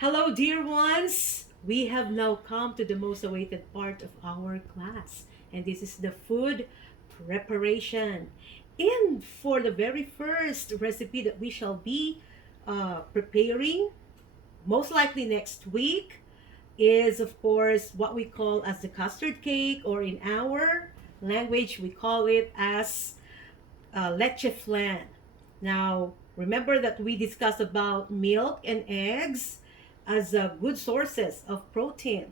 Hello, dear ones! We have now come to the most awaited part of our class, and this is the food preparation. And for the very first recipe that we shall be preparing, most likely next week, is of course what we call as the custard cake, or in our language, we call it as Leche Flan. Now, remember that we discussed about milk and eggs as good sources of protein.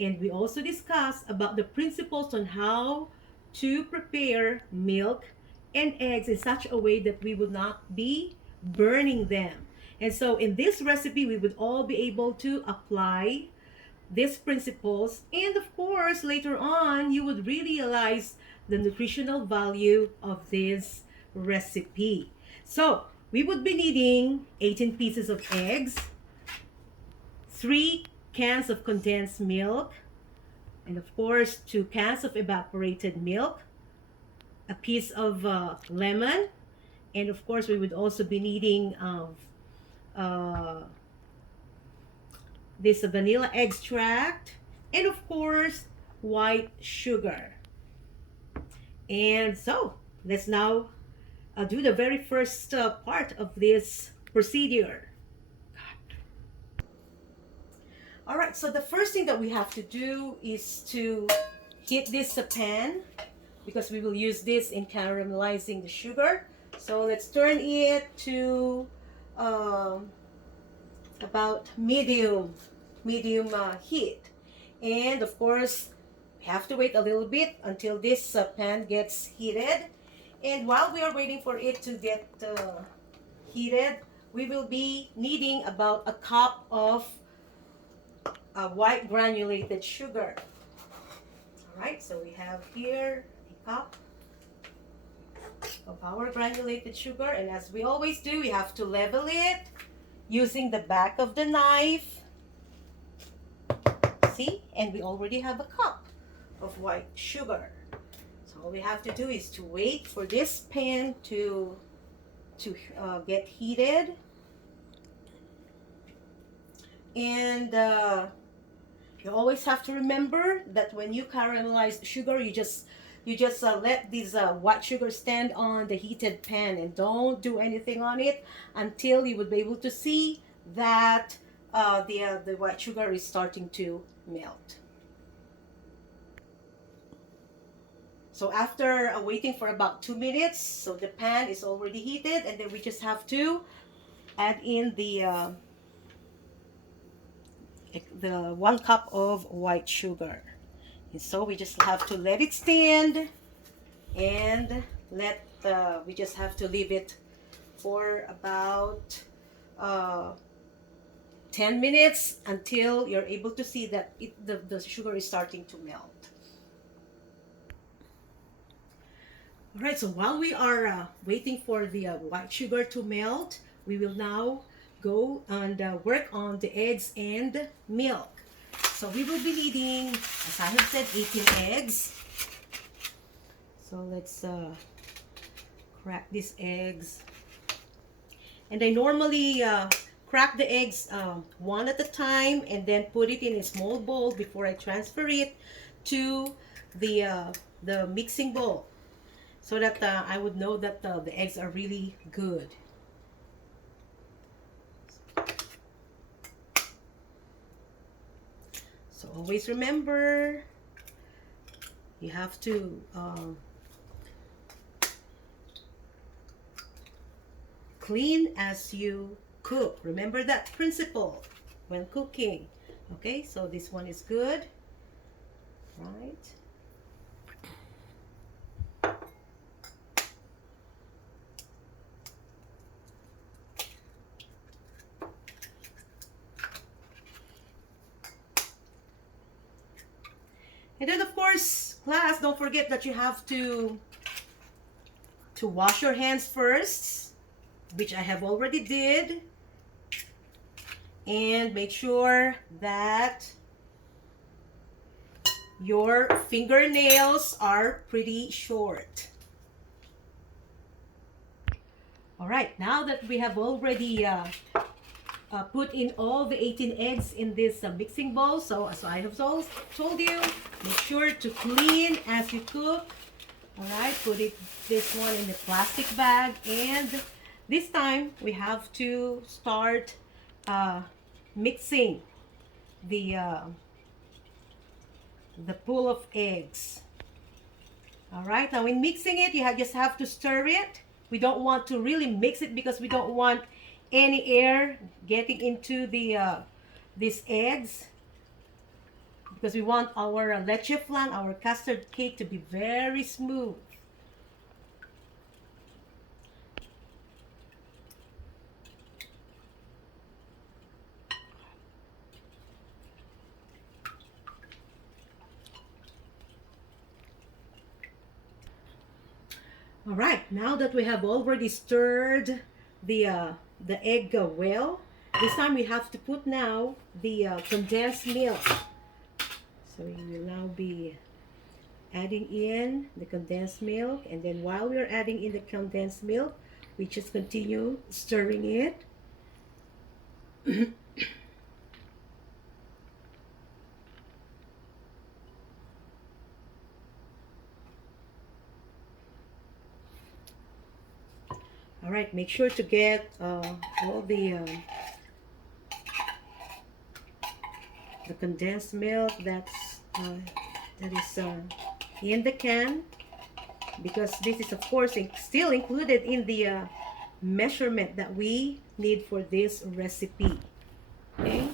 And we also discussed about the principles on how to prepare milk and eggs in such a way that we would not be burning them. And so in this recipe, we would all be able to apply these principles. And of course, later on, you would realize the nutritional value of this recipe. So we would be needing 18 pieces of eggs, 3 cans of condensed milk, and of course 2 cans of evaporated milk, a piece of lemon, and of course we would also be needing this vanilla extract, and of course white sugar. And so let's now do the very first part of this procedure. All right, so the first thing that we have to do is to heat this pan, because we will use this in caramelizing the sugar. So let's turn it to about medium heat. And of course, we have to wait a little bit until this pan gets heated. And while we are waiting for it to get heated, we will be needing about a cup of white granulated sugar. All right, so we have here a cup of our granulated sugar, and as we always do, we have to level it using the back of the knife. See, and we already have a cup of white sugar. So all we have to do is to wait for this pan to get heated. And you always have to remember that when you caramelize sugar, you just let this white sugar stand on the heated pan, and don't do anything on it until you would be able to see that the white sugar is starting to melt. So after waiting for about 2 minutes, so the pan is already heated, and then we just have to add in the 1 cup of white sugar. And so we just have to let it stand, and we just have to leave it for about 10 minutes until you're able to see that the sugar is starting to melt. All right, so while we are waiting for the white sugar to melt, we will now go and work on the eggs and milk. So we will be needing, as I have said, 18 eggs. So let's crack these eggs. And I normally crack the eggs one at a time, and then put it in a small bowl before I transfer it to the mixing bowl, so that I would know that the eggs are really good. So always remember, you have to clean as you cook. Remember that principle when cooking. Okay, so this one is good, right? And then of course, class, don't forget that you have to wash your hands first, which I have already did. And make sure that your fingernails are pretty short. All right, now that we have already put in all the 18 eggs in this mixing bowl. So as I have told you, make sure to clean as you cook. All right, put this one in the plastic bag, and this time we have to start mixing the pool of eggs. All right, now in mixing it, you just have to stir it. We don't want to really mix it because we don't want any air getting into the these eggs, because we want our leche flan, our custard cake, to be very smooth. All right, now that we have already stirred the egg well, this time we have to put now the condensed milk. So we will now be adding in the condensed milk, and then while we're adding in the condensed milk, we just continue stirring it. All right, make sure to get all the condensed milk that is in the can, because this is of course still included in the measurement that we need for this recipe. Okay.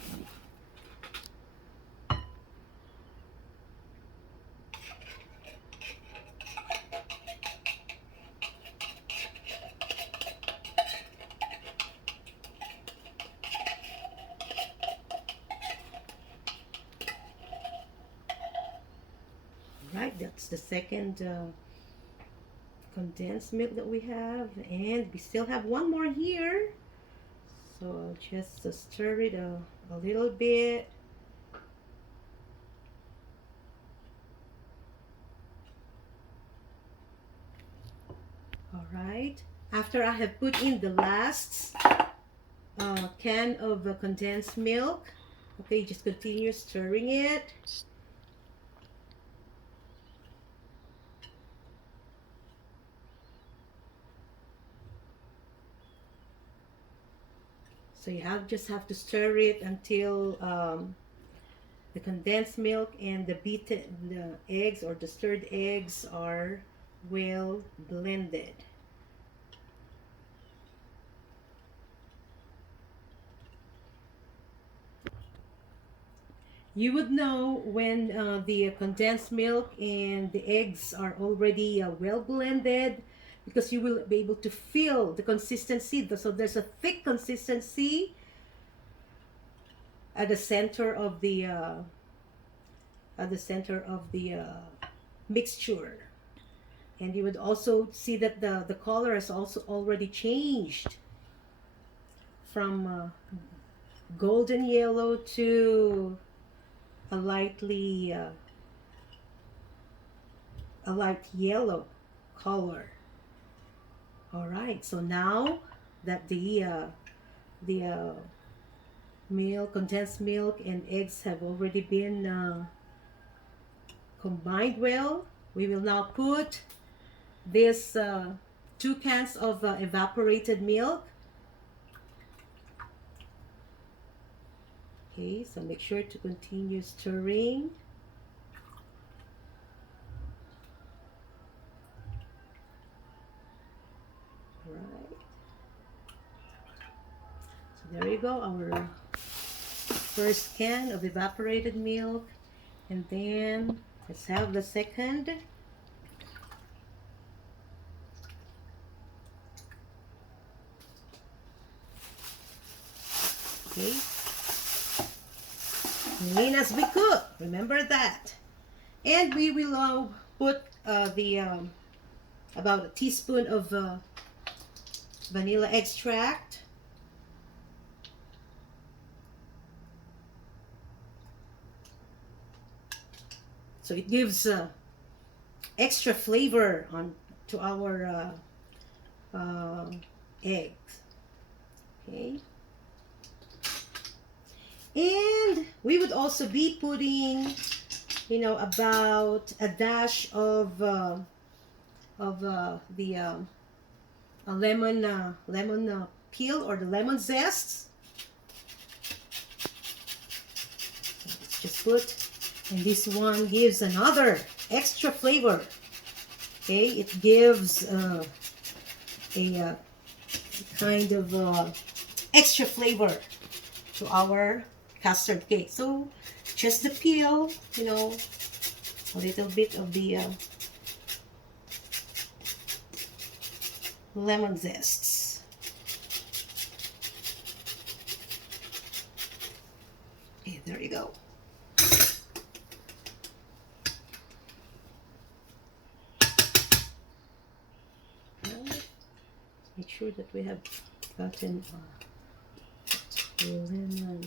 Right, that's the second condensed milk that we have, and we still have one more here, so I'll just stir it a little bit. All right, after I have put in the last can of condensed milk, okay, just continue stirring it. So you just have to stir it until the condensed milk and the eggs or the stirred eggs are well blended. You would know when the condensed milk and the eggs are already well blended, because you will be able to feel the consistency. So there's a thick consistency at the center of the mixture, and you would also see that the color has also already changed from golden yellow to a light yellow color. All right, so now that the condensed milk and eggs have already been combined well, we will now put this 2 cans of evaporated milk. Okay, so make sure to continue stirring. All right. So there you go, our first can of evaporated milk, and then let's have the second. Okay. Clean as we cook, remember that. And we will put about a teaspoon of vanilla extract. So it gives extra flavor to our eggs. Okay. And we would also be putting, you know, about a dash of the a lemon peel or the lemon zest. Let's just put, and this one gives another extra flavor. Okay, it gives a kind of extra flavor to our custard cake. So just the peel, you know, a little bit of the lemon zests. Okay, there you go. Make sure that we have gotten lemon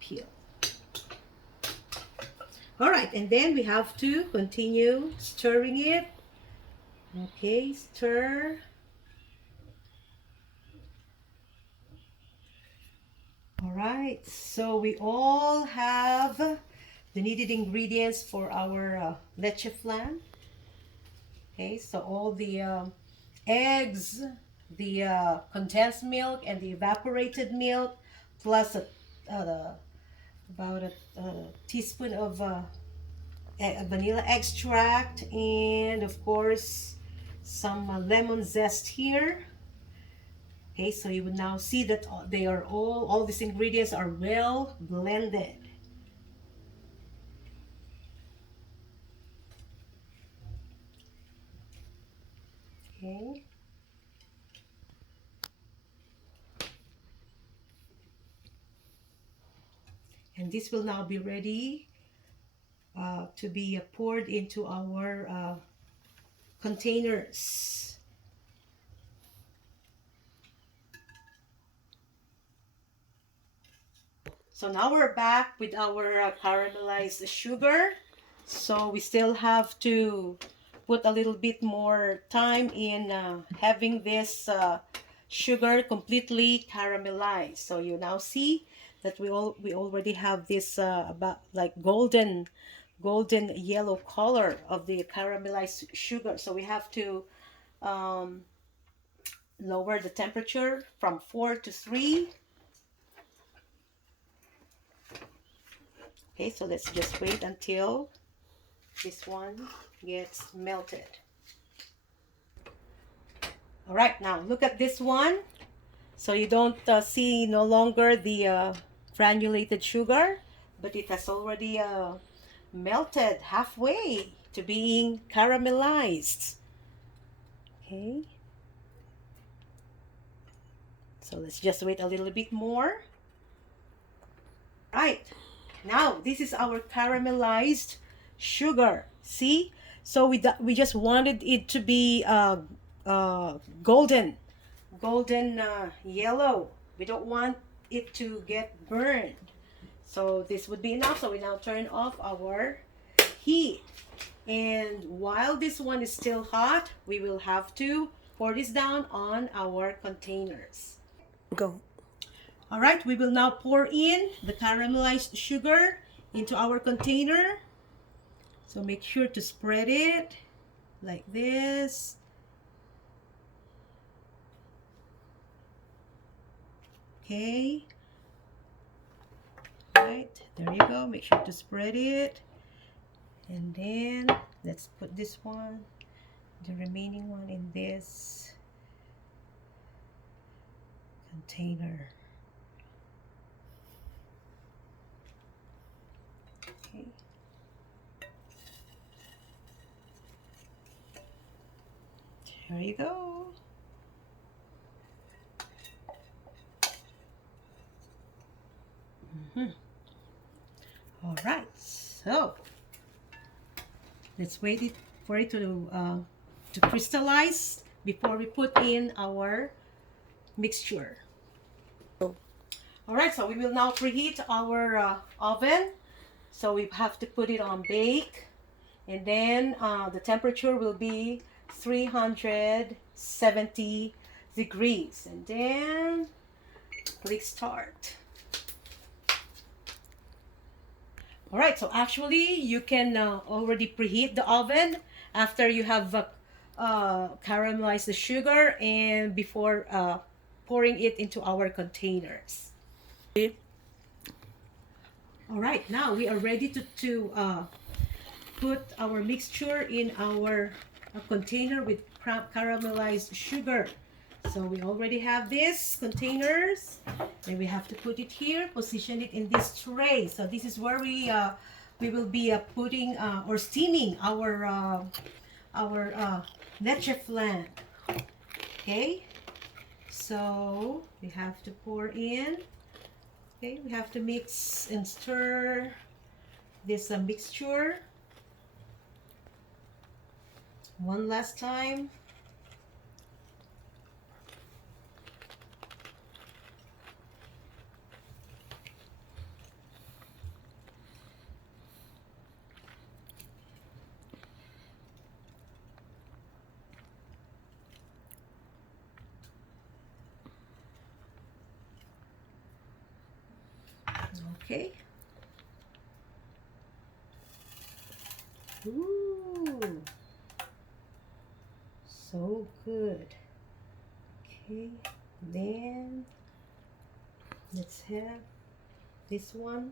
peel. All right, and then we have to continue stirring it. Okay, stir. All right, so we all have the needed ingredients for our leche flan. Okay, so all the eggs, the condensed milk, and the evaporated milk, plus about a teaspoon of vanilla extract, and of course some lemon zest here. Okay, so you would now see that they are all these ingredients are well blended. Okay. And this will now be ready to be poured into our containers. So now we're back with our caramelized sugar. So we still have to put a little bit more time in having this sugar completely caramelized. So you now see that we already have this about like golden yellow color of the caramelized sugar. So we have to lower the temperature from 4 to 3. Okay, so let's just wait until this one gets melted. All right, now look at this one. So you don't see no longer the granulated sugar, but it has already melted halfway to being caramelized. Okay, so let's just wait a little bit more. Right, now this is our caramelized sugar. See, so we just wanted it to be golden yellow. We don't want it to get burned. So this would be enough. So we now turn off our heat. And while this one is still hot, we will have to pour this down on our containers. Go. All right, we will now pour in the caramelized sugar into our container. So make sure to spread it like this. Okay. All right, there you go. Make sure to spread it. And then let's put this one, the remaining one, in this container. Okay. There you go. All right, so let's wait for it to crystallize before we put in our mixture. All right, so we will now preheat our oven. So we have to put it on bake, and then the temperature will be 370 degrees, and then click start. All right, so actually you can already preheat the oven after you have caramelized the sugar and before pouring it into our containers. All right, now we are ready to put our mixture in our container with caramelized sugar. So we already have these containers, and we have to put it here, position it in this tray. So this is where we will be putting or steaming our leche flan. Okay, so we have to pour in. Okay, we have to mix and stir this mixture one last time. Okay. Ooh, so good. Okay, then let's have this one.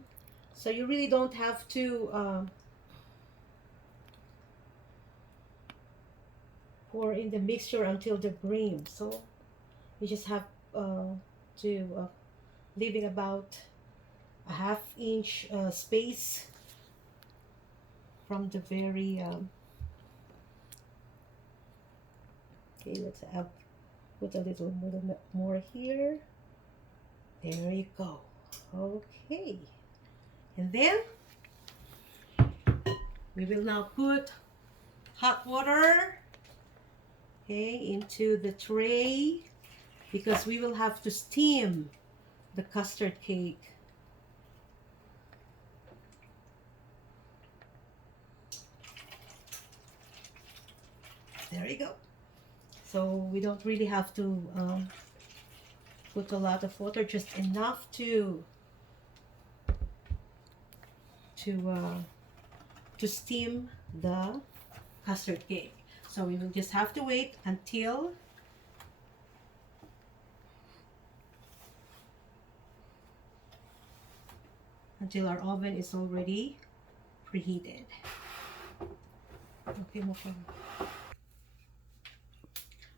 So you really don't have to pour in the mixture until the brim. So you just have to leaving about a half-inch space from the very okay, let's have put a little more here. There you go. Okay, and then we will now put hot water, okay, into the tray because we will have to steam the custard cake. There you go. So we don't really have to put a lot of water, just enough to steam the custard cake. So we will just have to wait until our oven is already preheated. Okay, no problem.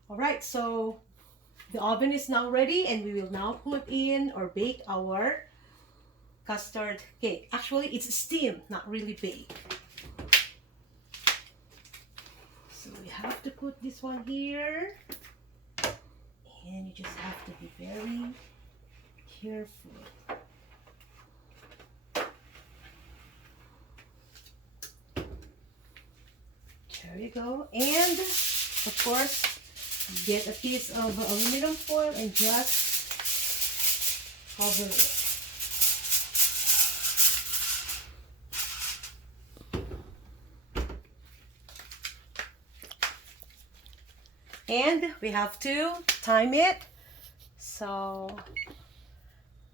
All right, so the oven is now ready and we will now put in or bake our custard cake. Actually, it's steamed, not really baked. So we have to put this one here and you just have to be very careful. There you go. And of course, get a piece of aluminum foil and just cover it. And we have to time it. So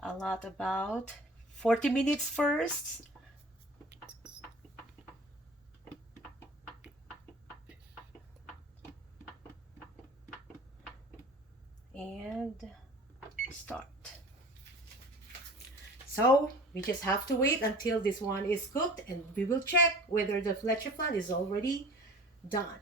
about 40 minutes first. And start. So we just have to wait until this one is cooked and we will check whether the leche flan is already done.